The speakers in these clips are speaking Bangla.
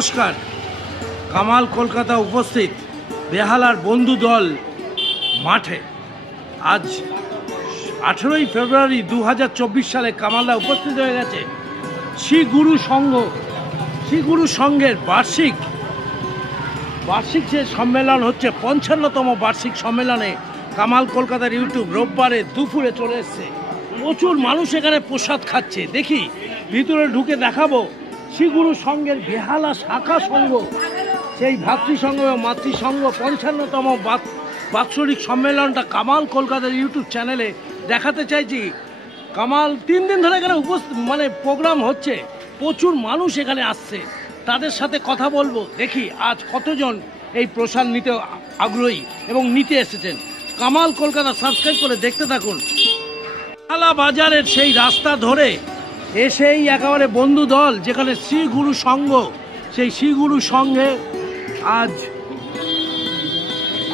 নমস্কার। কামাল কলকাতা উপস্থিত বেহালার বন্ধু দল মাঠে। আজ 18ই ফেব্রুয়ারি 2024 সালে কামালদা উপস্থিত হয়ে গেছে শ্রী গুরু সংঘের বার্ষিক যে সম্মেলন হচ্ছে 55তম বার্ষিক সম্মেলনে কামাল কলকাতার ইউটিউব রোববারে দুপুরে চলে এসছে। প্রচুর মানুষ এখানে প্রসাদ খাচ্ছে। দেখি ভিতরে ঢুকে দেখাবো শ্রী গুরু সংঘের বেহালা শাখা সংঘ, সেই ভাতৃসংঘ এবং মাতৃসংঘ 55তম বাৎসরিক সম্মেলনটা কামাল কলকাতার ইউটিউব চ্যানেলে দেখাতে চাইছি। কামাল 3 দিন ধরে এখানে প্রোগ্রাম হচ্ছে, প্রচুর মানুষ এখানে আসছে, তাদের সাথে কথা বলবো। দেখি আজ কতজন এই প্রসাদ নিতে আগ্রহী এবং নিতে এসেছেন। কামাল কলকাতা সাবস্ক্রাইব করে দেখতে থাকুন। বেহালা বাজারের সেই রাস্তা ধরে এসেই একেবারে বন্ধু দল, যেখানে শ্রী গুরু সংঘ, সেই শ্রী গুরু সংঘে আজ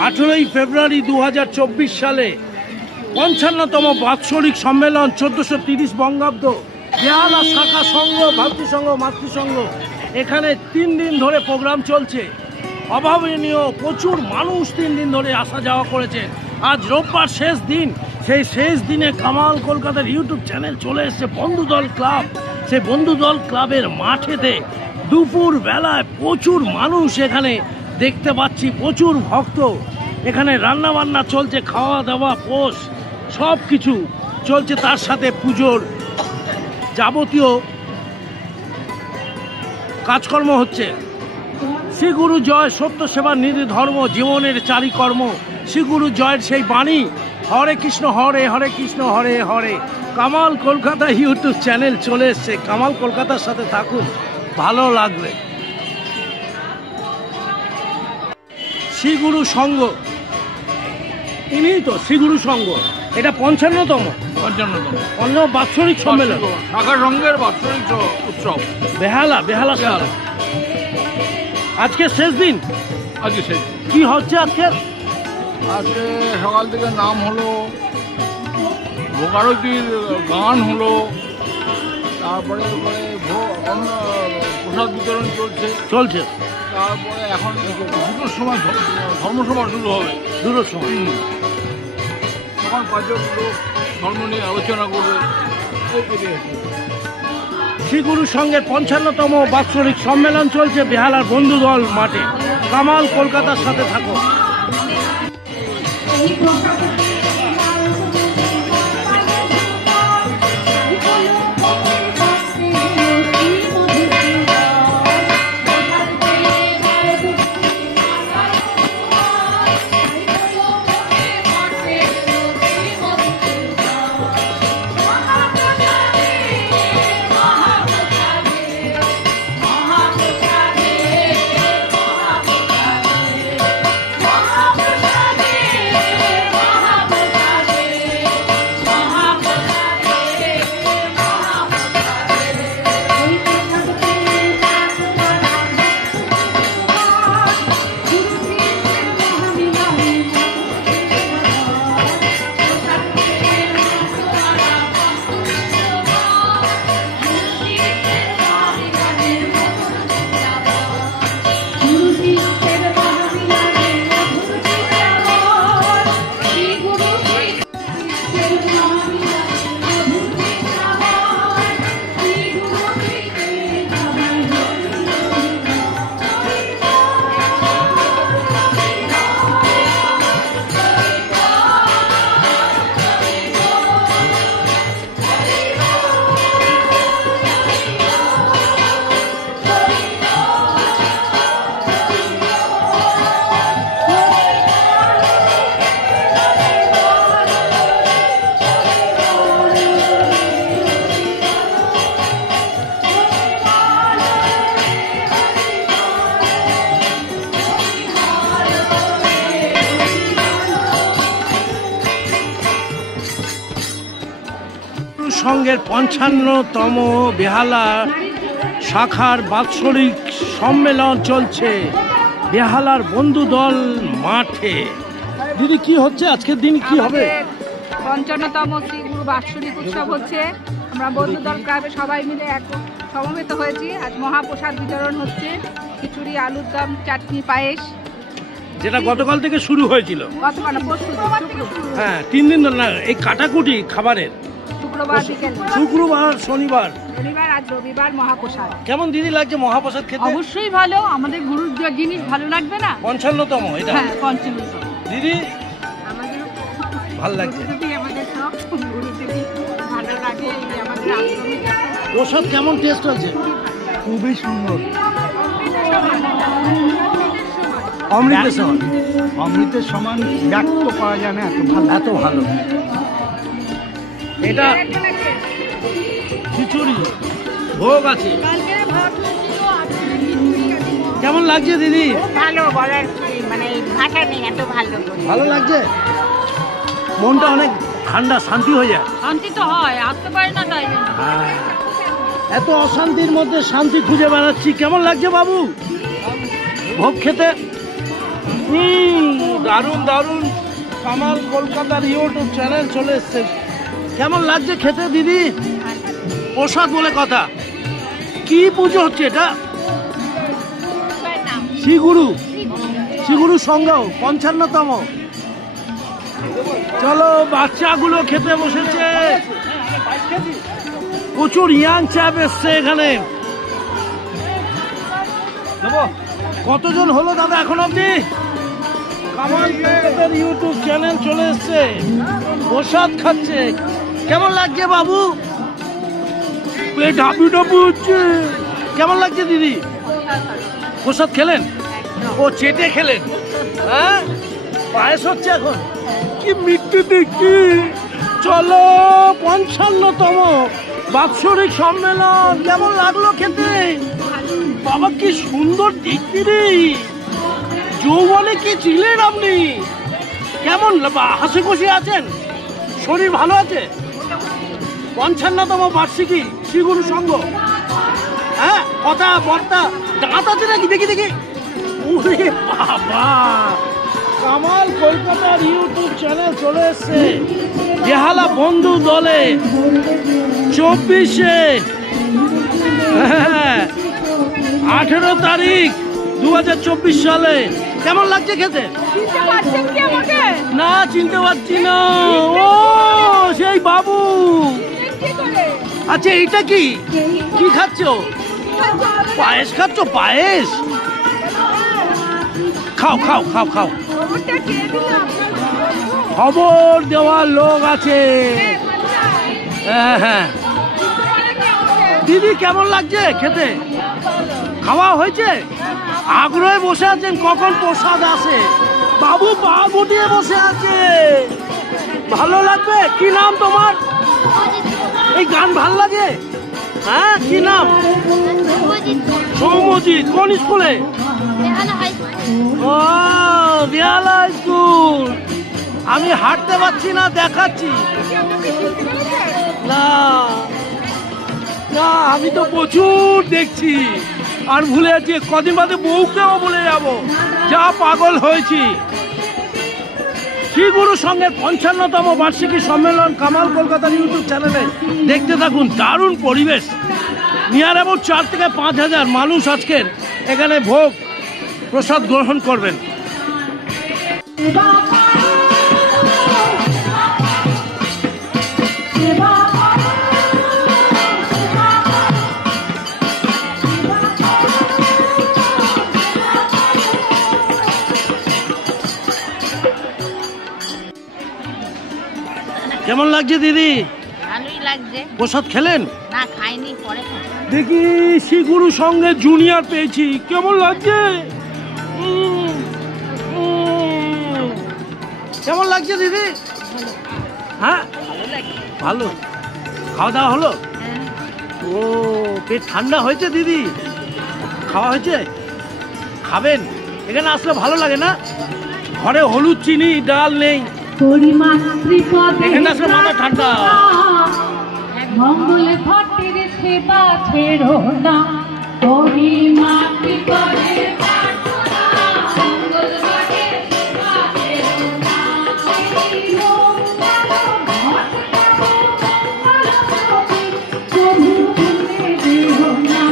18ই ফেব্রুয়ারি 2024 সালে 55তম বাৎসরিক সম্মেলন 1430 বঙ্গাব্দ বেহালা শাখা সংঘ, ভাতৃসংঘ, মাতৃসংঘ, এখানে 3 দিন ধরে প্রোগ্রাম চলছে। অভাবনীয় প্রচুর মানুষ 3 দিন ধরে আসা যাওয়া করেছে। আজ রোববার শেষ দিন। সেই শেষ দিনে কামাল কলকাতার ইউটিউব চ্যানেল চলে এসেছে বন্ধুদল ক্লাব। সেই বন্ধুদল ক্লাবের মাঠেতে দুপুর বেলায় প্রচুর মানুষ এখানে দেখতে পাচ্ছি, প্রচুর ভক্ত। এখানে রান্না বান্না চলছে, খাওয়া দাওয়া পোষ সব কিছু চলছে, তার সাথে পুজোর যাবতীয় কাজকর্ম হচ্ছে। শ্রী গুরু জয়, সত্য সেবা নিধি ধর্ম, জীবনের চারি কর্ম। শ্রী গুরু জয়ের সেই বাণী, হরে কৃষ্ণ হরে হরে কৃষ্ণ হরে হরে। কামাল কলকাতা ইউটিউব চ্যানেল চলে এসছে। কামাল কলকাতার সাথে থাকুন, ভালো লাগবে। শ্রী গুরু সংঘ, ইনিই তো শ্রী গুরু সংঘ। এটা 55তম বাৎসরিক সম্মেলন, শাখা সংঘের বাৎসরিক উৎসব বেহালা শাখা। আজকে শেষ দিন। আজকে শেষ কি হচ্ছে আজকে সকাল থেকে নাম হলো, ভোগারতির গান হলো, তারপরে প্রসাদ বিতরণ চলছে। তারপরে এখন 2টোর সময় ধর্মসভা শুরু হবে। 2টোর সময় তখন 5 জন লোক ধর্ম নিয়ে আলোচনা করবে। শ্রী গুরু সংঘের 55তম বাৎসরিক সম্মেলন চলছে বেহালার বন্ধুদল মাঠে। কামাল কলকাতার সাথে থাকো। সংঘের 55তম বেহালা শাখার বাৎসরিক সম্মেলন চলছে বেহালার বন্ধুদল মাঠে। দিদি কি হচ্ছে আজকের দিন, কি হবে? 55তম শ্রী গুরু বাৎসরিক উৎসব হচ্ছে। আমরা বন্ধুদল ক্লাবে সবাই মিলে এক সমবেত হয়েছি। আজ মহাপ্রসাদ বিতরণ হচ্ছে। খিচুড়ি, আলুর দম, চাটনি, পায়েস। যেটা গতকাল থেকে শুরু হয়েছিল। গতকাল না, পরশু দিন, শুক্রবার। হ্যাঁ, 3 দিন ধরে না এই কাটাকুটি খাবারের। শুক্রবার বিকেল, শুক্রবার, শনিবার, শনিবার আর রবিবার মহাপ্রসাদ। কেমন দিদি লাগছে মহাপ্রসাদ খেতে? অবশ্যই ভালো, আমাদের গুরুর জিনিস ভালো লাগবে না? 55তম এটা। হ্যাঁ, 55তম। দিদি আমাদের ভালো লাগছে। গুরুদেবী আমাদের সব, গুরুদেবী ভালো লাগে। এই আমাদের আশ্রমে প্রসাদ কেমন টেস্ট হয়েছে? খুবই সুন্দর। অমৃতের সমান। অমৃতের সমান ব্যক্ত করা যায় না, এত ভালো। এত ভালো। এটা খিচুড়ি ভোগ আছে। কেমন লাগছে দিদি? ভালো, বলার মানে ভাষা নেই, এত ভালো। ভালো লাগছে, মনটা অনেক ঠান্ডা, শান্তি হয়ে যায়। শান্তি তো হয়, আসতে পারি না তাই জন্য। এত অশান্তির মধ্যে শান্তি খুঁজে বেড়াচ্ছি। কেমন লাগছে বাবু ভোগ খেতে? দারুণ দারুণ। কামাল কলকাতার ইউটিউব চ্যানেল চলে এসছে। কেমন লাগছে খেতে দিদি? প্রসাদ বলে কথা। কি পুজো হচ্ছে এটা? শ্রীগুরু, শ্রীগুরু সংঘ 55তম। চলো, বাচ্চাগুলো খেতে বসেছে। প্রচুর ইয়াং চ্যাপ এসছে এখানে। কতজন হলো দাদা এখন অব্দি? কামাল কলকাতার ইউটিউব চ্যানেল চলে এসছে, প্রসাদ খাচ্ছে। কেমন লাগছে বাবু? ডাবু ডাবু হচ্ছে। কেমন লাগছে দিদি? প্রসাদ খেলেন? ও চেটে খেলেন? হ্যাঁ, পায়েস হচ্ছে এখন। কি মৃত্যু দেখি। চলো, 55তম বাৎসরিক সম্মেলন। কেমন লাগলো খেতে? বাবা কি সুন্দর দেখতে রে। যৌবনে কি ছিলেন আপনি? কেমন হাসি খুশি আছেন? শরীর ভালো আছে? 55তম বার্ষিকী শ্রীগুরু সংঘ। হ্যাঁ, কথা বর্তা দাঁত আছে নাকি? দেখি দেখি। ওরে বাবা, কামাল কলকাতার ইউটিউব চ্যানেল চলে এসছে। বেহালা বন্ধু দলে 24-এ 18 তারিখ 2024 সালে। কেমন লাগছে খেতে? না, চিনতে পারছি না। ও সেই বাবু। আচ্ছা, এইটা কি কি খাচ্ছ? পায়েস খাচ্ছ? পায়েস খাও খাও খাও খাও। খবর দেওয়ার লোক আছে। হ্যাঁ হ্যাঁ। দিদি কেমন লাগছে খেতে? খাওয়া হয়েছে? আগ্রহে বসে আছেন কখন প্রসাদ আসে। বাবু পা গুটিয়ে বসে আছে। ভালো লাগবে? কি নাম তোমার? এই গান ভাল লাগে? হ্যাঁ, কি নাম? সৌমজিৎ। কোন স্কুলে? ও, বেহালা হাই স্কুল। আমি হাঁটতে পারছি না, দেখাচ্ছি। না না, আমি তো প্রচুর দেখছি আর ভুলে যাচ্ছি। কদিন বাদে বউকেও ভুলে যাব, যা পাগল হয়েছি। শ্রীগুরু সংঘের 55তম বার্ষিকী সম্মেলন কামাল কলকাতার ইউটিউব চ্যানেলে দেখতে থাকুন। দারুণ পরিবেশ। নিয়ার অ্যাবাউট 4 থেকে 5,000 মানুষ আজকের এখানে ভোগ প্রসাদ গ্রহণ করবেন। কেমন লাগছে দিদি? ভালোই লাগছে। প্রসাদ খেলেন? না, খাইনি, পরে খাবো। দেখি শ্রীগুরু সঙ্গে জুনিয়র পেয়েছি। কেমন লাগছে? কেমন লাগছে দিদি? হ্যাঁ, ভালো। খাওয়া দাওয়া হলো? ও, পেট ঠান্ডা হয়েছে দিদি? খাওয়া হয়েছে? খাবেন? এখানে আসলে ভালো লাগে না? ঘরে হলুদ চিনি ডাল নেই, এখানে আসলে মাথা ঠান্ডা। মঙ্গল ঘটের সেবা ছেড়ো না, হরি মাতৃপদে প্রার্থনা। মঙ্গল ঘটের সেবা ছেড়ো না, প্রভু ভুলে দিও না।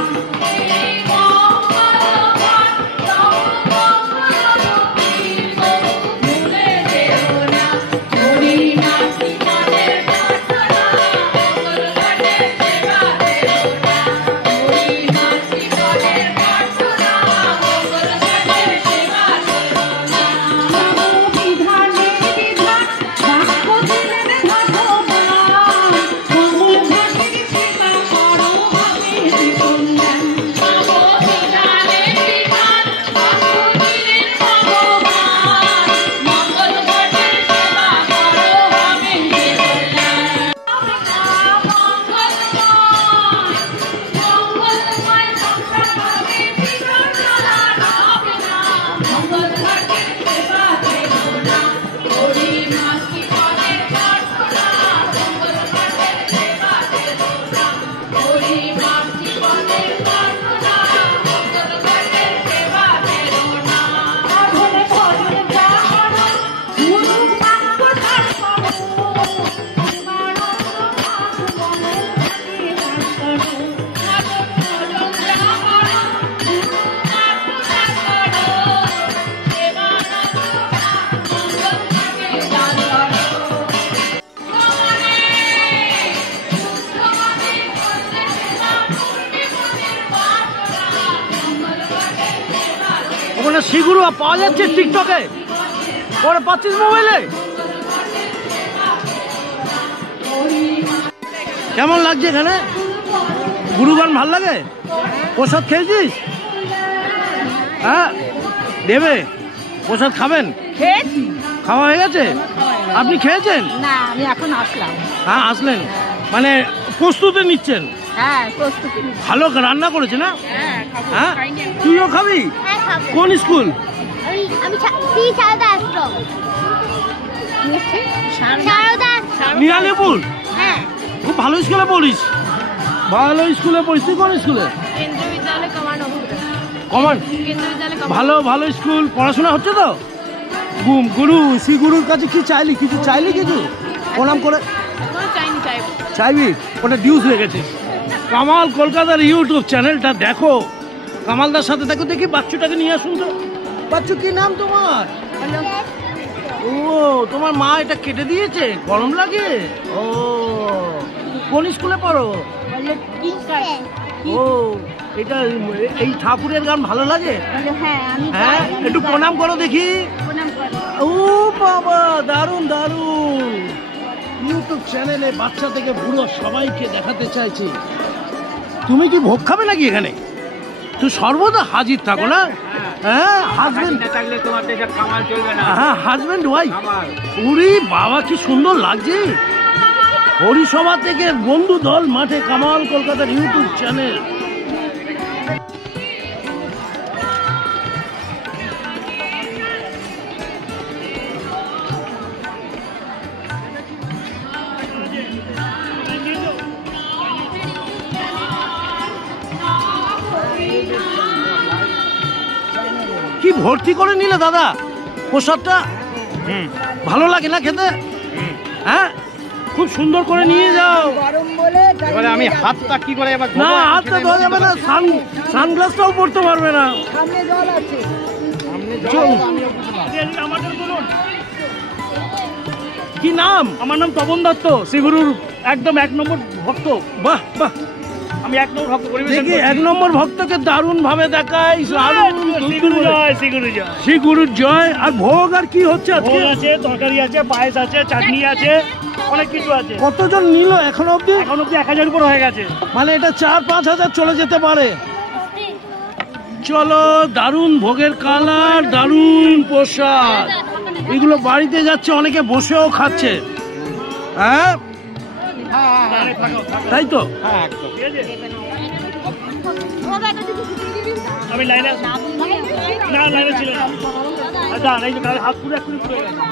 শিগুরু পাওয়া যাচ্ছে টিকটকে? পরে পাচ্ছিস মোবাইলে? কেমন লাগছে এখানে? গুরুগান ভাল লাগে? প্রসাদ খেয়েছিস? হ্যাঁ দেবে প্রসাদ খাবেন? খেয়েছি। খাওয়া হয়ে গেছে? আপনি খেয়েছেন? না, আমি এখন আসলাম। হ্যাঁ আসলেন, মানে প্রস্তুতি নিচ্ছেন? হ্যাঁ, প্রস্তুতি নিচ্ছি। ভালো রান্না করেছে না? হ্যাঁ, খাবো। হ্যাঁ খাইনি এখনো। তুইও খাবি? হ্যাঁ খাবো। কোন স্কুল? আমি সারদা আশ্রম। সারদা আশ্রম। নিরালিপুর? হ্যাঁ। খুব ভালো স্কুলে পড়িস। ভালো স্কুলে পড়িস। তুই কোন স্কুলে? কেন্দ্রীয় বিদ্যালয় কমান্ড। কমান্ড? কেন্দ্রীয় বিদ্যালয় কমান্ড। ভালো ভালো স্কুল, পড়াশোনা হচ্ছে তো? গুরু শ্রী গুরুর কাছে কি চাইলি? কিছু চাইলি? কিছু প্রণাম করে এখনো চাইনি, চাইবো। চাইবি? ওটা ডিউজ হয়ে গেছে। কামাল কলকাতার ইউটিউব চ্যানেলটা দেখো, কামালদার সাথে দেখো। দেখি বাচ্চুটাকে নিয়ে আসুন তো। বাচ্চু কি নাম তোমার? ও তোমার মা এটা কেটে দিয়েছে, গরম লাগে? ও কোন স্কুলে পড়ো? ও এটা এই ঠাকুরের গান ভালো লাগে? হ্যাঁ আমি হ্যাঁ একটু প্রণাম করো দেখি। প্রণাম করি। ও বাবা, দারুণ দারুণ। ইউটিউব চ্যানেলে বাচ্চা থেকে বুড়ো সবাইকে দেখাতে চাইছি। তুমি কি ভোগ খাবে নাকি এখানে? তুই সর্বদা হাজির থাকো না? হ্যাঁ হাজবেন্ড থাকলে তোমার কামাল চলবে না। হ্যাঁ হাজবেন্ড ওয়াইফ। উরি বাবা কি সুন্দর লাগছে। হরিসভা থেকে বন্ধু দল মাঠে, কামাল কলকাতার ইউটিউব চ্যানেল। কি ভর্তি করে নিলে দাদা প্রসাদটা? ভালো লাগে না খেতে? হ্যাঁ খুব সুন্দর করে নিয়ে যাও। এবারে আমি হাতটা কি করে এবার না হাতটা ধোয়া যাবে না, সানগ্লাসটাও পরতে পারবে না। চল। কি নাম? আমার নাম তপন দত্ত, শ্রীগুরুর একদম 1 নম্বর ভক্ত। বাহ বাহ, আমি 1 নম্বর ভক্ত। পরিবেশন দেখি করছি। 1 নম্বর ভক্তকে দারুণ ভাবে দেখাই। শ্রীগুরু জয়, শ্রীগুরু জয়। শ্রী গুরুর জয়। আর ভোগ আর কি হচ্ছে আজকে? ভোগ আছে, তরকারি আছে, পায়েস আছে, চাটনি আছে, অনেক কিছু আছে। কতজন নিল এখন অব্দি? এখন অব্দি 1000 উপর হয়ে গেছে। মানে এটা 4-5 হাজার চলে যেতে পারে। চলো, দারুণ ভোগের কালার, দারুণ প্রসাদ। এগুলো বাড়িতে যাচ্ছে, অনেকে বসেও খাচ্ছে। হ্যাঁ তাই তো? ঠিক আছে? আমি লাইনে আছি। না লাইনে ছিল না। আচ্ছা এই যে হাত পুরো এক্ষুনি পুরো গেছে।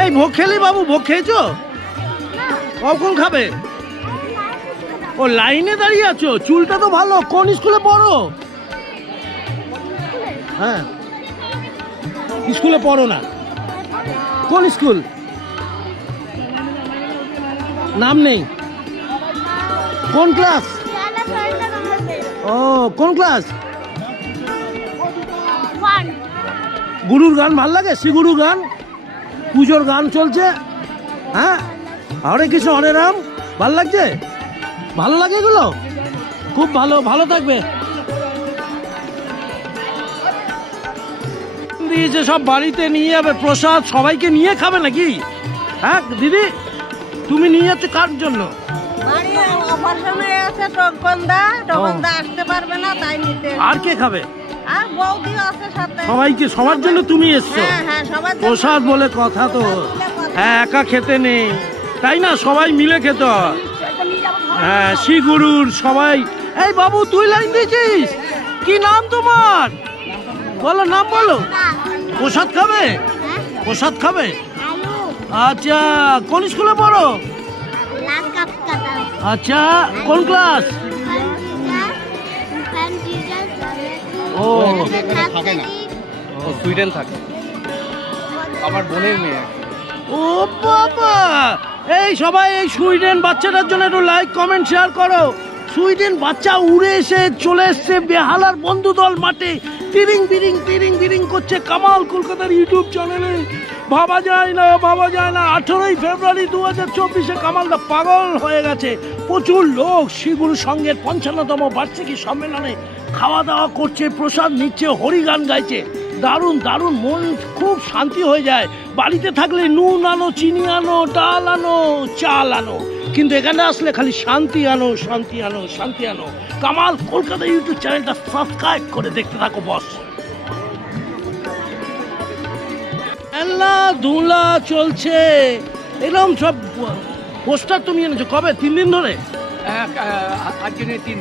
এই ভোগ খেলি বাবু? ভোগ খেয়েছো? কখন খাবে? ও লাইনে দাঁড়িয়ে আছো। চুলটা তো ভালো। কোন স্কুলে পড়ো? হ্যাঁ স্কুলে পড়ো না? কোন স্কুল? নাম নেই? কোন ক্লাস? ও কোন ক্লাস? গুরুর গান ভাল লাগে? শ্রী গুরুর গান, পুজোর গান চলছে। হ্যাঁ হরে কৃষ্ণ হরে রাম, ভাল লাগছে? ভালো লাগে এগুলো? খুব ভালো, ভালো থাকবে। দিয়েছে সব বাড়িতে নিয়ে যাবে প্রসাদ, সবাইকে নিয়ে খাবে নাকি? হ্যাঁ দিদি তুমি নিয়ে যাচ্ছ কার জন্য? অপারেশন হয়ে আছে টকবন্দা, টকবন্দা আসতে পারবে না, তাই নিতে। আর কে খাবে? আর বৌদি আছে সাথে। সবাইকে, সবার জন্য তুমি এসছো? হ্যাঁ হ্যাঁ, সবার জন্য। প্রসাদ বলে কথা তো, হ্যাঁ একা খেতে নেই তাই না, সবাই মিলে খেতে হয়। হ্যাঁ শ্রী গুরুর সবাই। এই বাবু তুই লাইন দিয়েছিস? কি নাম তোমার? বলো নাম বলো। প্রসাদ খাবে? প্রসাদ খাবে? আচ্ছা কোন স্কুলে পড়ো? আচ্ছা কোন ক্লাস? ও থাকে না, ও সুইডেন থাকে, আমার বোনের মেয়ে। ও বাবা, এই সবাই এই সুইডেন বাচ্চাটার জন্য একটু লাইক কমেন্ট শেয়ার করো। সুইডেন বাচ্চা উড়ে এসে চলে এসছে বেহালার বন্ধু দল মাঠে, তিরিং বিরিং করছে কামাল কলকাতার ইউটিউব চ্যানেলে। ভাবা যায় না 18ই ফেব্রুয়ারি 2024-এ কামালদা পাগল হয়ে গেছে। প্রচুর লোক শ্রীগুরু সংঘের 55তম বার্ষিকী সম্মেলনে খাওয়া দাওয়া করছে, প্রসাদ নিচ্ছে, হরিগান গাইছে। দারুণ দারুণ, মন খুব শান্তি হয়ে যায়। বাড়িতে থাকলে নুন আনো, চিনি আনো, ডাল আনো, চাল আনো, কিন্তু এখানে আসলে খালি শান্তি আনো, শান্তি আনো, শান্তি আনো। কামাল কলকাতা ইউটিউব চ্যানেলটা সাবস্ক্রাইব করে দেখতে থাকো বস। খেলাধুলা চলছে, এরকম সব পোস্টার তুমি এনেছো কবে? 3 দিন ধরে? আজকে 3 দিন।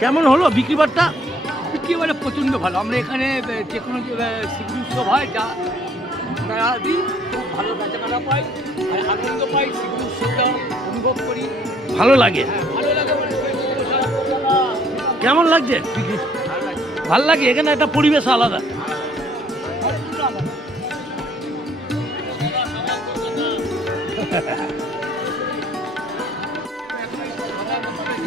কেমন হলো বিক্রি বাট্টা? বিক্রি বাট্টা প্রচণ্ড ভালো। আমরা এখানে যে কোনো শিশু উৎসব হয় যা মেলা দিই, খুব ভালো বেচাকেনা পাই আর আনন্দ পাই। শিশু উৎসবটা অনুভব করি, ভালো লাগে। ভালো লাগে। কেমন লাগছে? ভালো লাগে, এখানে একটা পরিবেশ আলাদা।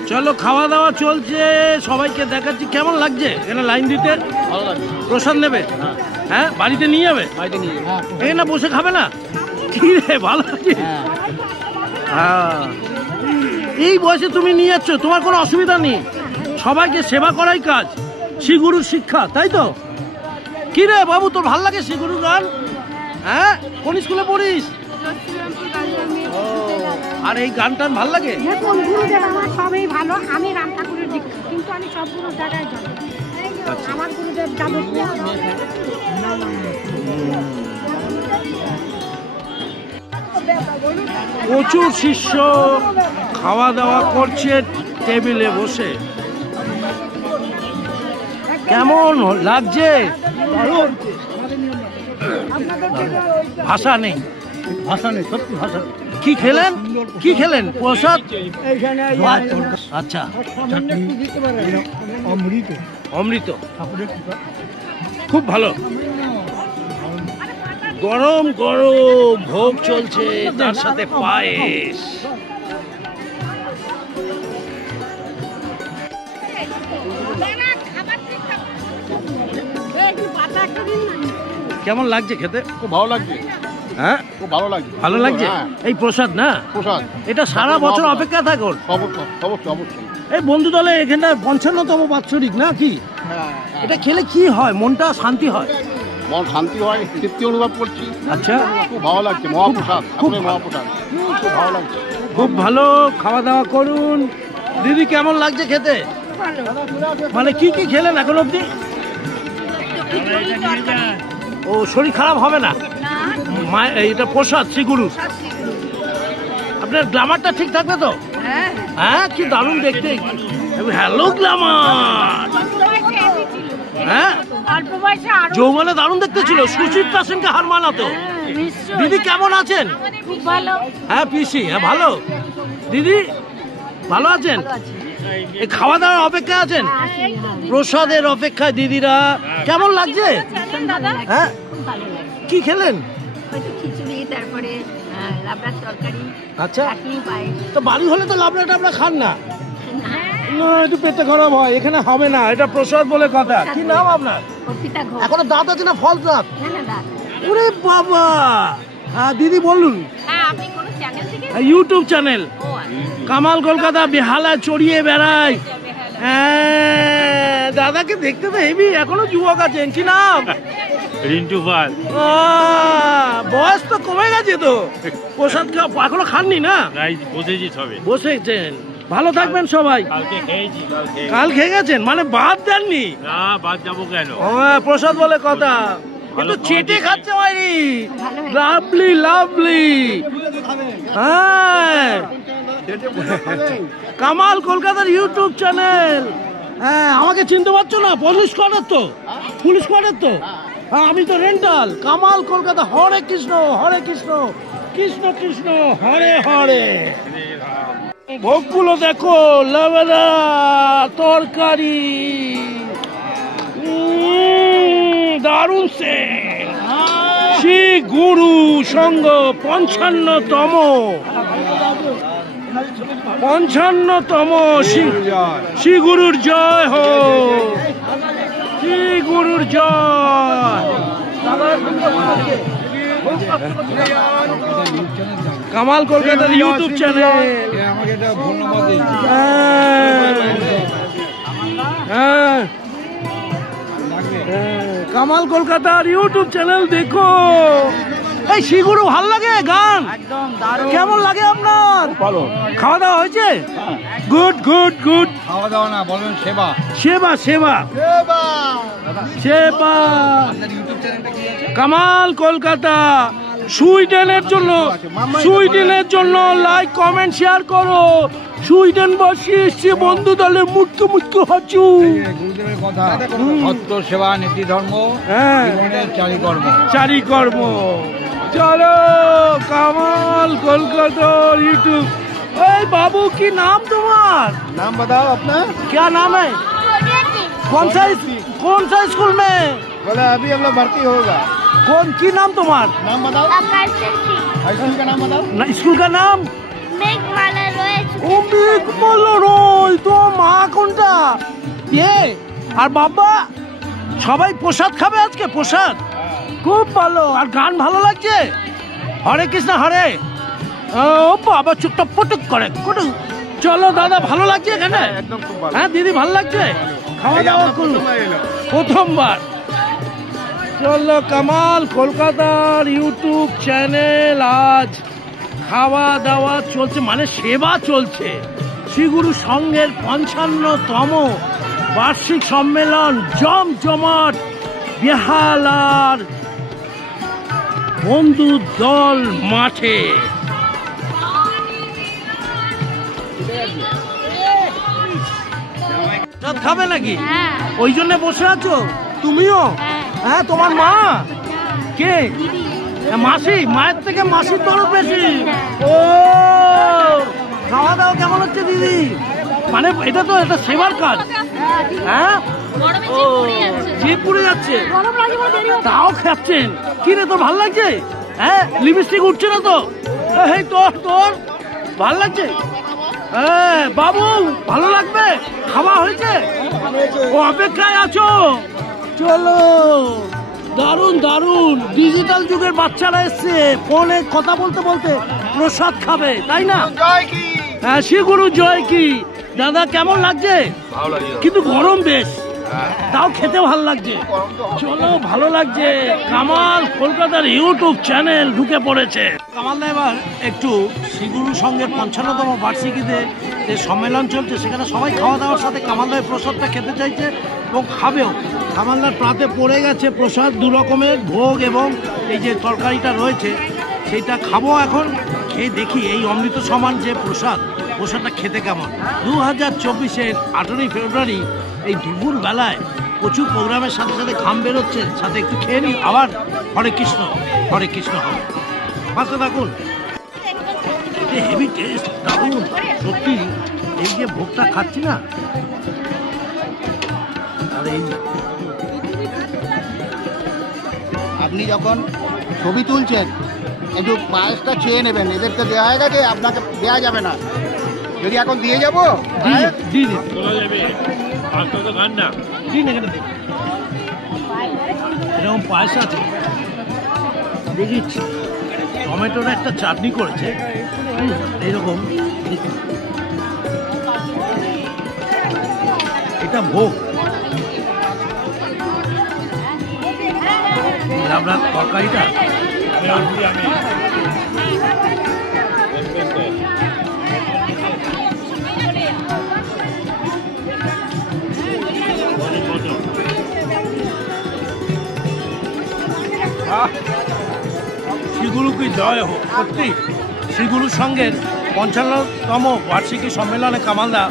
চলো খাওয়া দাওয়া চলছে, সবাইকে দেখাচ্ছি। কেমন লাগছে এখানে লাইন দিতে? ভালো লাগছে। প্রসাদ নেবে? হ্যাঁ, বাড়িতে নিয়ে যাবে? বাড়িতে নিয়ে এখানে বসে খাবে না? কি রে, ভালো লাগছে? হ্যাঁ, এই বয়সে তুমি নিয়ে যাচ্ছ, তোমার কোনো অসুবিধা নেই। সবাইকে সেবা করাই কাজ, শ্রীগুরুর শিক্ষা, তাই তো? কি রে বাবু, তোর ভাল লাগে শ্রীগুরুর গান? হ্যাঁ, কোন স্কুলে পড়িস? আর এই গান টান ভাল লাগে? দেখুন গুরুদেব আমার সবই ভালো। আমি রাম ঠাকুরের দীক্ষা, কিন্তু আমি সব গুরু জায়গায় যাই। আমার গুরুদেব যাদবপুর। প্রচুর শিষ্য খাওয়া দাওয়া করছে টেবিলে বসে। কেমন লাগছে? ভাষা নেই, সত্যি ভাষা। কি খেলেন? কি খেলেন? প্রসাদ? আচ্ছা, অমৃত। অমৃত খুব ভালো। গরম গরম ভোগ চলছে, তার সাথে পায়েস। কেমন লাগছে খেতে? খুব ভালো লাগছে। হ্যাঁ, খুব ভালো লাগছে। ভালো লাগছে। এই প্রসাদ না, প্রসাদ এটা সারা বছর অপেক্ষা থাকো। অবশ্যই অবশ্যই। এই বন্ধু দলে এখানটা 55তম বাৎসরিক না কি? এটা খেলে কি হয়? মনটা শান্তি হয়, মন শান্তি হয়, তৃপ্তি অনুভব করছি। আচ্ছা, খুব ভালো লাগছে। মহাপ্রসাদ, ঠাকুরের মহাপ্রসাদ, খুব ভালো লাগছে। খুব ভালো। খাওয়া দাওয়া করুন। দিদি কেমন লাগছে খেতে? মানে কি কি খেলেন এখন অব্দি? ও, শরীর খারাপ হবে না? এটা প্রসাদ শ্রীগুরু। আপনার গ্ল্যামারটা ঠিক থাকবে তো? হ্যাঁ, কি দারুণ দেখতে। Hello Glamour. হ্যাঁ, যৌবনে দারুণ দেখতে ছিল। সুচিত্রা সেনকে হার মানাতো। দিদি কেমন আছেন? হ্যাঁ পিসি, হ্যাঁ ভালো। দিদি ভালো আছেন? এই খাওয়া দাওয়ার অপেক্ষা আছেন? প্রসাদের অপেক্ষায় দিদিরা। কেমন লাগছে? হ্যাঁ, কি খেলেন? খিচুড়ি, তারপরে লাবড়ার তরকারি। আচ্ছা, তো বাড়ি হলে তো লাবড়া টাবড়া খান না? না, একটু পেটে খারাপ হয়। এখানে হবে না, এটা প্রসাদ বলে কথা। কি নাম আপনার? এখনো দাঁত আছে না? ফল দাঁত? ওরে বাবা। হ্যাঁ দিদি বলুন। ইউটিউব চ্যানেল কামাল কলকাতা বেহালায় চড়িয়ে বেড়ায়। হ্যাঁ, দাদাকে দেখতে তো হেবি, এখনো যুবক আছেন। কি নাম? রিন্টু পাল। বয়স তো কমে গেছে তো। প্রসাদ এখনো খাননি না? বসেছি সবে। বসেছেন। ভালো থাকবেন সবাই। কালকে খেয়েছি। কাল খেয়ে গেছেন মানে বাদ দেননি? না, বাদ যাবো কেন? প্রসাদ বলে কথা। কিন্তু চেটে খাচ্ছে মাইরি। Lovely lovely. হ্যাঁ, কামাল কলকাতার ইউটিউব চ্যানেল। হ্যাঁ, আমাকে চিনতে পারছো না? পুলিশ স্কোয়াডের তো? পুলিশ স্কোয়াডের তো? হ্যাঁ, আমি তো রেন্টাল। কামাল কলকাতা। হরে কৃষ্ণ হরে কৃষ্ণ, কৃষ্ণ কৃষ্ণ হরে হরে। ভোগগুলো দেখো, লাবড়া তরকারি, দারুণ সে। শ্রী গুরু সংঘ 55তম শ্রী গুরুর জয় হো, শ্রী গুরুর জয়। কামাল কলকাতার ইউটিউব চ্যানেল। আমাকে এটা ধন্যবাদ দিন। কামাল কলকাতার ইউটিউব চ্যানেল দেখো। এই শিগুরু ভাল লাগে গান? কেমন লাগে আপনার? ভালো। খাওয়া দাওয়া হয়েছে? Good good good. খাওয়া দাওয়া না, বলেন সেবা। সেবা সেবা সেবা। কামাল কলকাতা সুইডেনের জন্য লাইক কমেন্ট শেয়ার করো। সুইডেন বসে এসছে বন্ধু দলে মুক্ত মুক্ত হচ্ছু। গুরুদেবের কথা, সত্য সেবা নীতি ধর্ম চারি কর্ম। চলো কামাল কলকাতার ইউটিউব। এই বাবু কি নাম তোমার? नाम बताओ अपना। क्या नाम है? कौन सा स्कूल में? बोला अभी हम लोग भर्ती होगा। कौन की नाम तुम्हार? नाम बताओ। स्कूल का नाम बताओ। स्कूल का नाम? মেঘমালা রয়েছে। ও মেঘমালা রয়। তো মা কোনটা? আর বাবা সবাই প্রসাদ খাবে আজকে? প্রসাদ খুব ভালো। আর গান ভালো লাগছে? হরে কৃষ্ণ হরে। ও বাবা টপটপ করে। চলো দাদা, ভালো লাগছে এখানে? एकदम खूब भालो। হ্যাঁ দিদি, ভালো লাগছে? খাওয়া দাওয়া করুন প্রথমবার। চলো কামাল কলকাতার ইউটিউব চ্যানেল আজ খাওয়া দাওয়া চলছে, মানে সেবা চলছে। শ্রীগুরু সংঘের ৫৫তম বার্ষিক সম্মেলন জমজমাট বেহালার বন্ধু দল মাঠে। খাবে নাকি? ওই জন্য বসে আছো তুমিও? হ্যাঁ, তোমার মা কে? মাসি? মায়ের থেকে মাসির তরফ বেশি। ও খাওয়া দাওয়া কেমন হচ্ছে দিদি? মানে এটা তো এটা সেবার কাজ। হ্যাঁ, জিভ পুড়ে যাচ্ছে, তাও খাচ্ছেন। কি রে, তোর ভাল লাগছে? হ্যাঁ, লিপস্টিক উঠছে না তো? এই তোর ভাল লাগছে? হ্যাঁ বাবু, ভালো লাগবে? খাওয়া হয়েছে? ও অপেক্ষায় আছো? চলো, দারুণ দারুণ। ডিজিটাল যুগের বাচ্চারা এসছে, ফোনে কথা বলতে বলতে প্রসাদ খাবে, তাই না? হ্যাঁ, শ্রীগুরু জয় কি। দাদা কেমন লাগছে? কিন্তু গরম বেশ, তাও খেতে ভালো লাগছে। চলো, ভালো লাগছে। কামাল কলকাতার ইউটিউব চ্যানেল ঢুকে পড়েছে। কামালদা এবার একটু শ্রীগুরু সংঘের ৫৫তম বার্ষিকীতে যে সম্মেলন চলছে, সেখানে সবাই খাওয়া দাওয়ার সাথে কামালদার প্রসাদটা খেতে চাইছে এবং খাবেও। কামালদার প্রাতে পড়ে গেছে প্রসাদ, ২ রকমের ভোগ এবং এই যে তরকারিটা রয়েছে সেইটা খাবো এখন। খেয়ে দেখি এই অমৃত সমান যে প্রসাদটা খেতে কেমন। ২০২৪-এর ৮ই ফেব্রুয়ারি এই দুপুর বেলায় প্রচুর প্রোগ্রামের সাথে সাথে ঘাম বেরোচ্ছে, সাথে একটু খেয়ে নিই, আবার হরে কৃষ্ণ হবে। পাশে থাকুন। হেভি টেস্ট, দারুণ সত্যি। এই যে ভোগটা খাচ্ছি না, আর এই আপনি যখন ছবি তুলছেন একটু পায়েসটা চেয়ে নেবেন, এদেরকে দেওয়া হয়ে গেছে, আপনাকে দেওয়া যাবে না। যদি এখন দিয়ে যাবো এরকম পায়েস আছে দেখিচ্ছি। টমেটোর একটা চাটনি করেছে এইরকম। এটা ভোগ। আপনার তরকারিটা শ্রীগুরু কি জয় হোক। সত্যি শ্রীগুরুর সঙ্গে ৫৫তম বার্ষিকী সম্মেলনে কামালদা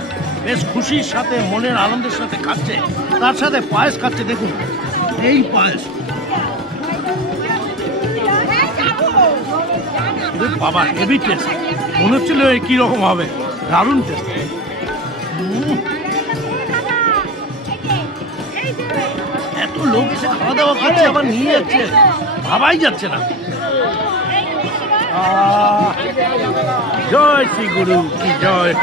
বেশ খুশির সাথে, মনের আনন্দের সাথে খাচ্ছে, তার সাথে পায়েস খাচ্ছে। দেখুন এই পায়েস, বাবা হেভি টেস্ট। মনে হচ্ছিল কি রকম হবে, দারুণ টেস্ট। এত লোক এসে খাওয়া দাওয়া করছে, আবার নিয়ে যাচ্ছে, ভাবাই যাচ্ছে না। জয় শ্রী গুরু কি জয়।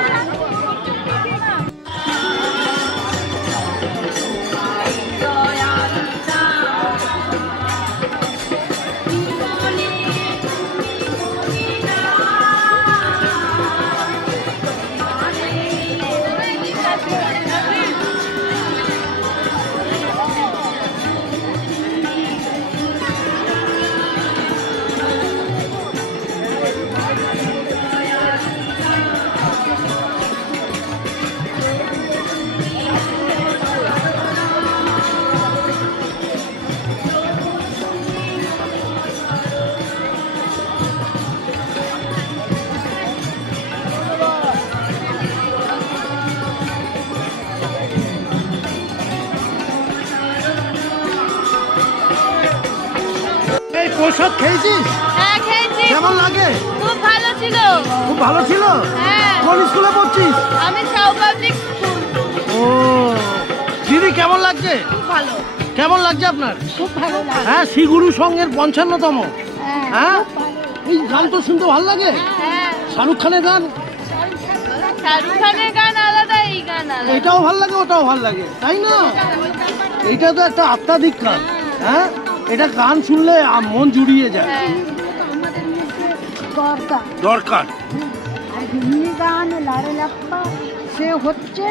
প্রসাদ খেয়েছিস? হ্যাঁ খেয়েছি, কেমন লাগে? খুব ভালো ছিল। খুব ভালো ছিল? হ্যাঁ। কোন স্কুলে পড়ছিস? আমি সাউ পাবলিক স্কুল। ও দিদি কেমন লাগছে? খুব ভালো। কেমন লাগছে আপনার? খুব ভালো লাগে। হ্যাঁ, শ্রী গুরু সঙ্গের 55তম। হ্যাঁ, এই গান তো শুনতে ভালো লাগে। হ্যাঁ, শাহরুখ খানের গান, শাহরুখ খানের গান আলাদা, এই গান আলাদা। এটাও ভালো লাগে, ওটাও ভালো লাগে, তাই না? এটা তো একটা আত্মাধিক গান। হ্যাঁ, এটা গান শুনলে মন জুড়িয়ে যায়। আমাদের মধ্যে দরকার। দরকার। আর হিন্দি গান লারে লাপ্পা সে হচ্ছে,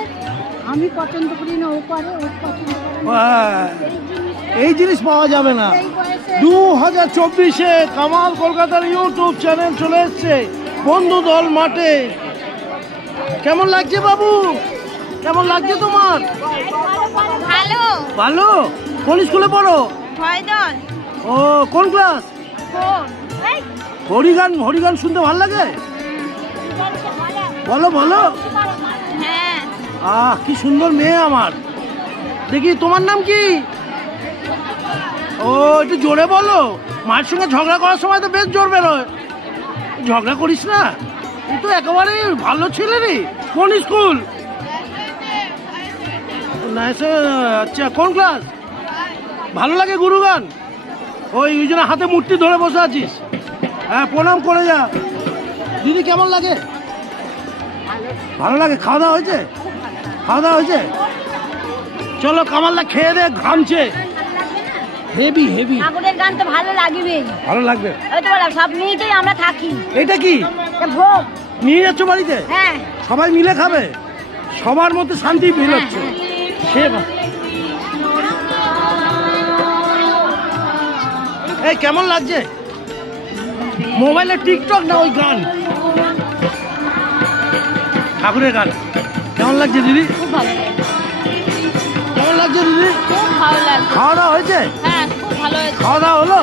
আমি পছন্দ করি না, ও করে, ও পছন্দ করে না। হ্যাঁ, এই জিনিস পাওয়া যাবে না। এই বয়সে 2024-এ কামাল কলকাতার ইউটিউব চ্যানেল চলে এসছে, বন্ধু দল মাঠে। কেমন লাগছে বাবু? কেমন লাগছে তোমার? ভালো। ভালো। কোন স্কুলে পড়ো? ভয়দল। ও কোন ক্লাস? হরিগান, হরিগান শুনতে ভালো লাগে? বলো বলো। হ্যাঁ। কি সুন্দর মেয়ে আমার। দেখি তোমার নাম কি? ও একটু জোরে বলো, মায়ের সঙ্গে ঝগড়া করার সময় তো বেশ জোর বেরোয়। ঝগড়া করিস না, তুই তো একেবারে ভালো ছেলে রে। কোন স্কুল? আচ্ছা, কোন ক্লাস? ভালো লাগে গুরুগান? ওই জন্য হাতে মূর্তি ধরে বসে আছিস? হ্যাঁ, প্রণাম করে যা। দিদি কেমন লাগে? ভালো লাগে। খাওয়া দাওয়া হয়েছে? খাওয়া দাওয়া হয়েছে? চলো কামালদা খেয়ে দে, ঘামছে। Heavy heavy. ঠাকুরের গান তো ভালো লাগবে। ভালো লাগবে। ওই তো বললাম, সব নিয়েই আমরা থাকি। এটা কি ভোগ নিয়ে যাচ্ছ বাড়িতে? হ্যাঁ, সবাই মিলে খাবে, সবার মধ্যে শান্তি ফিল হচ্ছে। সে এই কেমন লাগছে? মোবাইলে টিকটক না ওই গান, ঠাকুরের গান। কেমন লাগছে দিদি? খুব ভালো লাগে। কেমন লাগছে দিদি? খুব ভালো লাগে। খাওয়া দাওয়া হয়েছে? হ্যাঁ, খুব ভালো হয়েছে। খাওয়া দাওয়া হলো?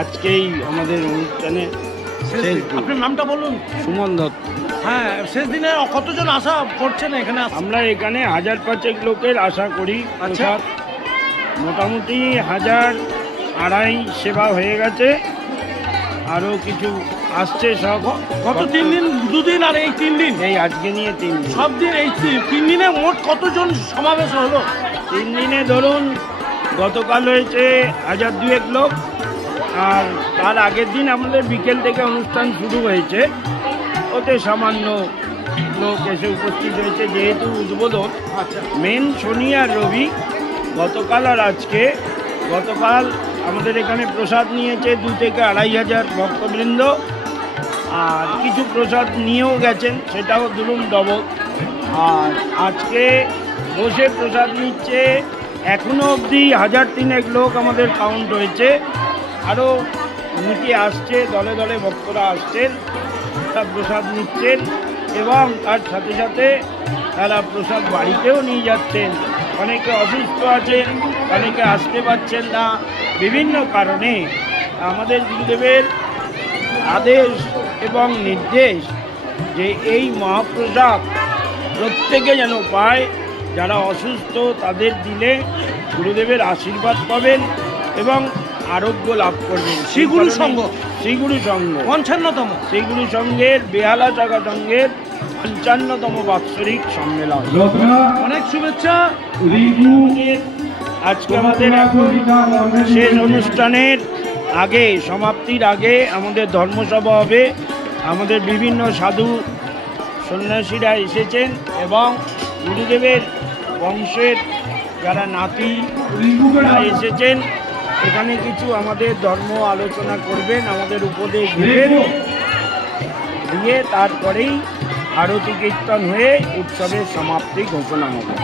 আজকেই আমাদের অনুষ্ঠানে শেষ দিন। আপনার নামটা বলুন। সুমন দত্ত। হ্যাঁ, শেষ দিনে কতজন আশা করছেন এখানে? আমরা এখানে 1000-500 লোকের আশা করি। আচ্ছা। মোটামুটি 1000-2,500 সেবা হয়ে গেছে, আরও কিছু আসছে সব। কত 3 দিন 2 দিন আর এই 3 দিন? এই আজকে নিয়ে 3 দিন। সব দিন এই 3 দিনে মোট কতজন সমাবেশ হলো? 3 দিনে ধরুন গতকাল হয়েছে 1000-2,000 লোক, আর তার আগের দিন আমাদের বিকেল থেকে অনুষ্ঠান শুরু হয়েছে, ওতে সামান্য লোক এসে উপস্থিত হয়েছে যেহেতু উদ্বোধন। আচ্ছা। মেন শনি আর রবি, গতকাল আর আজকে। গতকাল আমাদের এখানে প্রসাদ নিয়েছে 2 থেকে 2,500 ভক্তবৃন্দ, আর কিছু প্রসাদ নিয়েও গেছেন, সেটাও ধরুন ডবল। আর আজকে বসে প্রসাদ নিচ্ছে এখনো অবধি 1003 লোক আমাদের কাউন্ট হয়েছে। আরও নিতে আসছে, দলে দলে ভক্তরা আসছেন, তারা প্রসাদ নিচ্ছেন এবং তার সাথে সাথে তারা প্রসাদ বাড়িতেও নিয়ে যাচ্ছেন। অনেকে অসুস্থ আছেন, অনেকে আসতে পারছেন না বিভিন্ন কারণে। আমাদের গুরুদেবের আদেশ এবং নির্দেশ যে এই মহাপ্রসাদ প্রত্যেকে যেন পায়, যারা অসুস্থ তাদের দিলে গুরুদেবের আশীর্বাদ পাবেন এবং আরোগ্য লাভ করবেন। শ্রীগুরু সংঘ, শ্রীগুরু সংঘ 55তম, শ্রীগুরু সংঘের বেহালা শাখা সংঘের 55তম বাৎসরিক সম্মেলন। অনেক শুভেচ্ছা। আজকে আমাদের এখন শেষ অনুষ্ঠানের আগে, সমাপ্তির আগে আমাদের ধর্মসভা হবে। আমাদের বিভিন্ন সাধু সন্ন্যাসীরা এসেছেন এবং গুরুদেবের বংশের যারা নাতি এসেছেন, এখানে কিছু আমাদের ধর্ম আলোচনা করবেন, আমাদের উপদেশ দেবেন, দিয়ে তারপরেই আরতি কীর্তন হয়ে উৎসবের সমাপ্তি ঘোষণা হবে।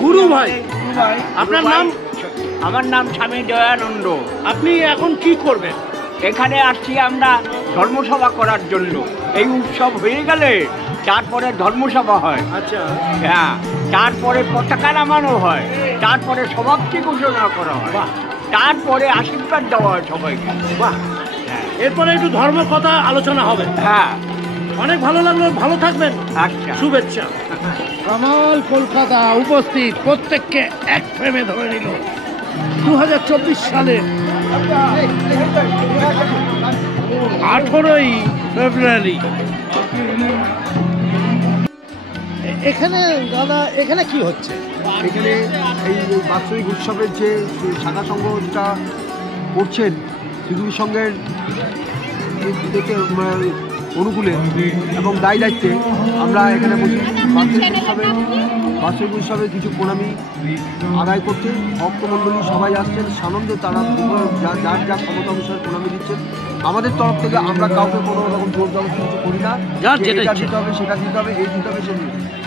গুরু ভাই, আপনার নাম? আমার নাম স্বামী দয়ানন্দ। আপনি এখন কি করবেন? এখানে আসছি আমরা ধর্মসভা করার জন্য। এই উৎসব হয়ে গেলে তারপরে ধর্মসভা হয়। আচ্ছা। হ্যাঁ, তারপরে পতাকা নামানো হয়, তারপরে সমাপ্তি ঘোষণা করা হয়, তারপরে আশীর্বাদ দেওয়া হয় সবাইকে। বাহ, এরপরে একটু ধর্ম কথা আলোচনা হবে। হ্যাঁ, অনেক ভালো লাগলো, ভালো থাকবেন। আচ্ছা, শুভেচ্ছা। কামাল কলকাতা উপস্থিত, প্রত্যেককে এক ফ্রেমে ধরে নিল। 2024 সালে 18ই ফেব্রুয়ারি। এখানে দাদা, এখানে কি হচ্ছে? এখানে এই বাৎসরিক উৎসবের যে শাখা সংঘ যেটা করছেন, শ্রীগুরু সংঘের দেখে অনুকূলে এবং দায়ী দায়িত্বে আমরা এখানে বসে বাৎসরিক উৎসবে কিছু প্রণামী আদায় করতে ভক্তমণ্ডলী সবাই আসছেন সানন্দে। তারা যার যা ক্ষমতা অনুসারে প্রণামী দিচ্ছেন। আমাদের তরফ থেকে আমরা কাউকে কোনো রকম জোর জবরদস্তি কিছু করি না, এটা দিতে হবে, সেটা দিতে হবে, এই দিতে হবে, সে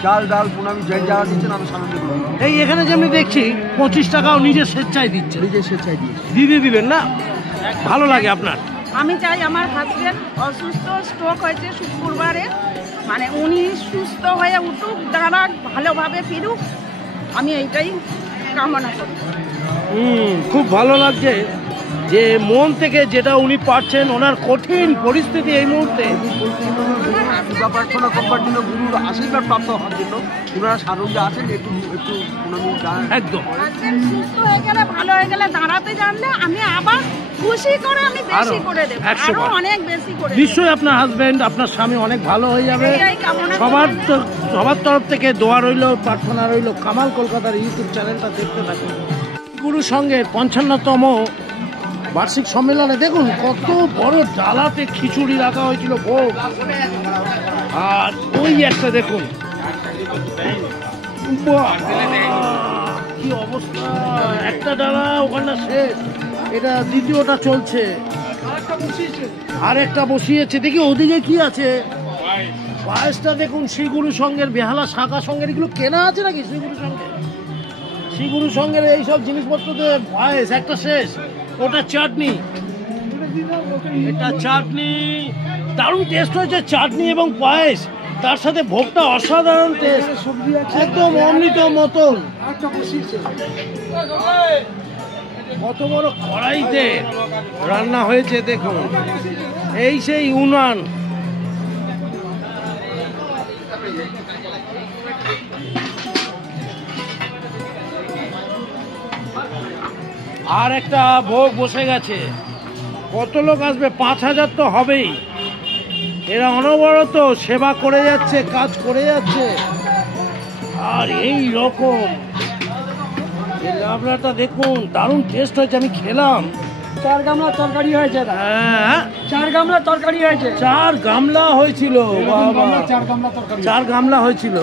চাল ডাল প্রণামী যারা দিচ্ছেন আমরা সানন্দে করি। এই এখানে যে আমি দেখছি 25 টাকাও নিজের স্বেচ্ছায় দিচ্ছে। নিজের স্বেচ্ছায় দিবেন না? ভালো লাগে আপনার? আমি চাই আমার হাজবেন্ড অসুস্থ, স্ট্রোক হয়েছে শুক্রবারে, মানে উনি সুস্থ হয়ে উঠুক, দাঁড়াক, ভালোভাবে ফিরুক, আমি এইটাই কামনা করি। খুব ভালো লাগছে যে মন থেকে যেটা উনি পাচ্ছেন, ওনার কঠিন পরিস্থিতি এই মুহূর্তে পূজা প্রার্থনা করবার জন্য, গুরুর আশীর্বাদ প্রাপ্ত হওয়ার জন্য ওনারা সানন্দে আসেন। একটু একদম সুস্থ হয়ে গেলে, ভালো হয়ে গেলে, দাঁড়াতে জানলে আমি আবার খুশি করে আমি বেশি করে দেব, আরো অনেক বেশি করে। নিশ্চয়ই আপনার হাজবেন্ড, আপনার স্বামী অনেক ভালো হয়ে যাবে। সবার তরফ থেকে দোয়া রইল, প্রার্থনা রইল। কামাল কলকাতার ইউটিউব চ্যানেলটা দেখতে থাকুন। গুরু সংঘের 55তম বার্ষিক সম্মেলনে দেখুন কত বড় ডালাতে খিচুড়ি রাখা হয়েছিল, ভোগ। আর ওই একটা দেখুন, কি অবস্থা, একটা ডালা ওখানে শেষ, এটা দ্বিতীয়টা চলছে, আর একটা বসিয়েছে। দেখি ওদিকে কি আছে, পায়েসটা দেখুন। শ্রীগুরু সংঘের বেহালা শাখা সংঘের এগুলো কেনা আছে নাকি? শ্রীগুরু সংঘের এইসব জিনিসপত্রতে পায়েস একটা শেষ, ওটা চাটনি, এটা চাটনি, দারুণ টেস্ট হয়েছে চাটনি এবং পায়েস, তার সাথে ভোগটা অসাধারণ টেস্ট, একদম অমৃত মতন। কত বড় কড়াইতে রান্না হয়েছে দেখুন, এই সেই উনান। আর একটা ভোগ বসে গেছে। কত লোক আসবে? 5000 তো হবেই। এরা অনবরত সেবা করে যাচ্ছে, কাজ করে যাচ্ছে। আর এই রকম লাবড়াটা দেখুন, দারুণ টেস্ট হয়েছে। আমি খেলাম। 4 গামলা তরকারি হয়েছে। হ্যাঁ, 4 গামলা তরকারি হয়েছে। 4 গামলা হয়েছিল। 4 গামলা হয়েছিল।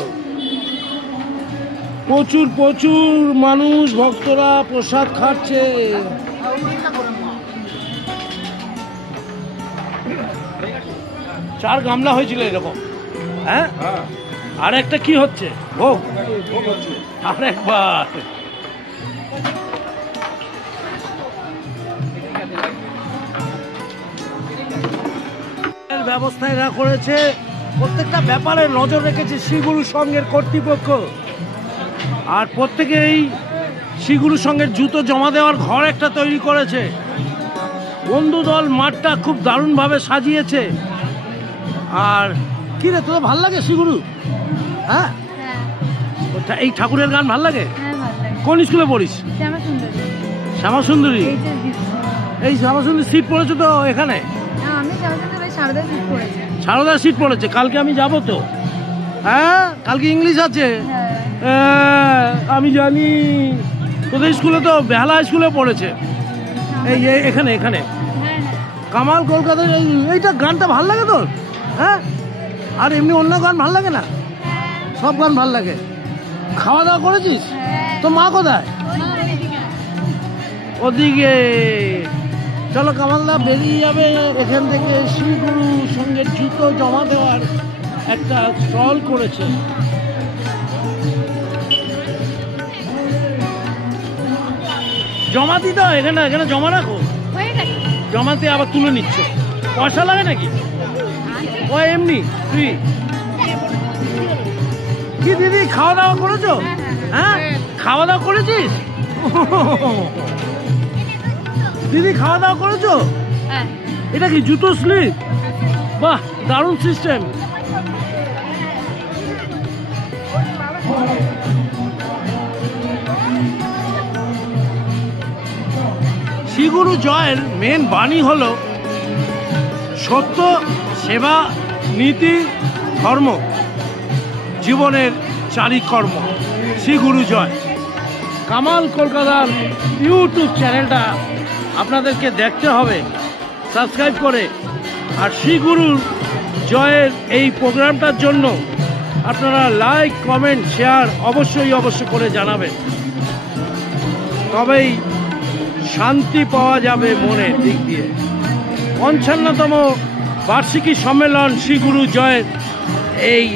প্রচুর প্রচুর মানুষ, ভক্তরা প্রসাদ খাচ্ছে। চার গামলা হয়েছিল এরকম। হ্যাঁ, আর একটা কি হচ্ছে? ভোগ। আরেকবার ব্যবস্থা এরা করেছে। প্রত্যেকটা ব্যাপারে নজর রেখেছে শ্রীগুরু সংঘের কর্তৃপক্ষ। আর প্রত্যেকেই শ্রীগুরু সংঘের জুতো জমা দেওয়ার ঘর একটা তৈরি করেছে। বন্ধু দল মাঠটা খুব দারুণভাবে সাজিয়েছে। আর কি রে, তোর ভাল লাগে শ্রীগুরু? হ্যাঁ, এই ঠাকুরের গান ভাল লাগে? কোন স্কুলে পড়িস? শ্যামা সুন্দরী। এই শ্যামা সুন্দরী সিট পড়েছে তো এখানে? সারদার সিট পড়েছে। কালকে আমি যাব তো। হ্যাঁ, কালকে ইংলিশ আছে। আমি জানি। তোদের স্কুলে তো বেহালা স্কুলে পড়েছে। এই এখানে এখানে কামাল কলকাতার এইটা গানটা ভাল লাগে তোর? হ্যাঁ, আর এমনি অন্য গান ভাল লাগে না? সব গান ভাল লাগে। খাওয়া দাওয়া করেছিস? তো মা কোথায়? ওদিকে। চলো, কামালদা বেরিয়ে যাবে এখান থেকে। শ্রীগুরু সংঘের জুতো জমা দেওয়ার একটা স্টল করেছে। জমা দিতে হয় এখানে, এখানে জমা রাখো। জমাতে আবার তুলে নিচ্ছ, পয়সা লাগে নাকি? ও এমনি তুই কি দিদি খাওয়া দাওয়া করেছো? হ্যাঁ, খাওয়া দাওয়া করেছিস? দিদি খাওয়া দাওয়া করেছো? এটা কি জুতো স্লিপ? বাহ, দারুণ সিস্টেম। শ্রীগুরু জয়ের মেন বাণী হলো সত্য, সেবা, নীতি, ধর্ম, জীবনের চারিকর্ম। শ্রীগুরু জয়। কামাল কলকাতার ইউটিউব চ্যানেলটা আপনাদেরকে দেখতে হবে সাবস্ক্রাইব করে। আর শ্রীগুরুর জয়ের এই প্রোগ্রামটার জন্য আপনারা লাইক, কমেন্ট, শেয়ার অবশ্যই করে জানাবেন। তবেই শান্তি পাওয়া যাবে মনের দিক দিয়ে। ৫৫তম বার্ষিকী সম্মেলন শ্রীগুরু জয়ের এই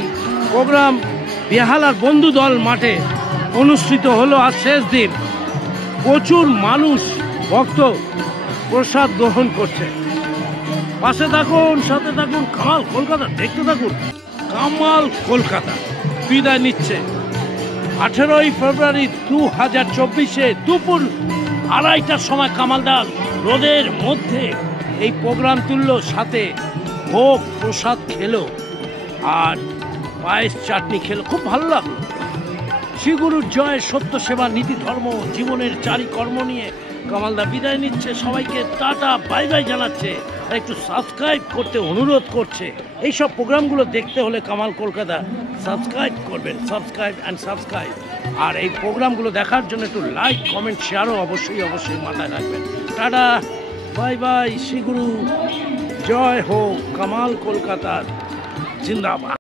প্রোগ্রাম বেহালার বন্ধু দল মাঠে অনুষ্ঠিত হলো। আজ শেষ দিন। প্রচুর মানুষ, ভক্ত প্রসাদ গ্রহণ করছে। পাশে থাকুন, সাথে থাকুন। কামাল কলকাতা দেখতে থাকুন। কামাল কলকাতা বিদায় নিচ্ছে 18ই ফেব্রুয়ারি 2024-এ দুপুর 2:30টার সময়। কামালদার রোদের মধ্যে এই প্রোগ্রাম তুললো, সাথে ভোগ প্রসাদ খেলো আর পায়েস চাটনি খেলো। খুব ভালো লাগলো। শ্রীগুরুর জয়, সত্য, সেবা, নীতি, ধর্ম, জীবনের চারিকর্ম নিয়ে কামালদা বিদায় নিচ্ছে। সবাইকে টাটা বাই বাই জানাচ্ছে। একটু সাবস্ক্রাইব করতে অনুরোধ করছে। এইসব প্রোগ্রামগুলো দেখতে হলে কামাল কলকাতা সাবস্ক্রাইব করবেন। সাবস্ক্রাইব। আর এই প্রোগ্রামগুলো দেখার জন্য একটু লাইক, কমেন্ট, শেয়ারও অবশ্যই মাথায় রাখবেন। Tata bye bye. শ্রীগুরু জয় হোক। কামাল কলকাতার জিন্দাবাদ।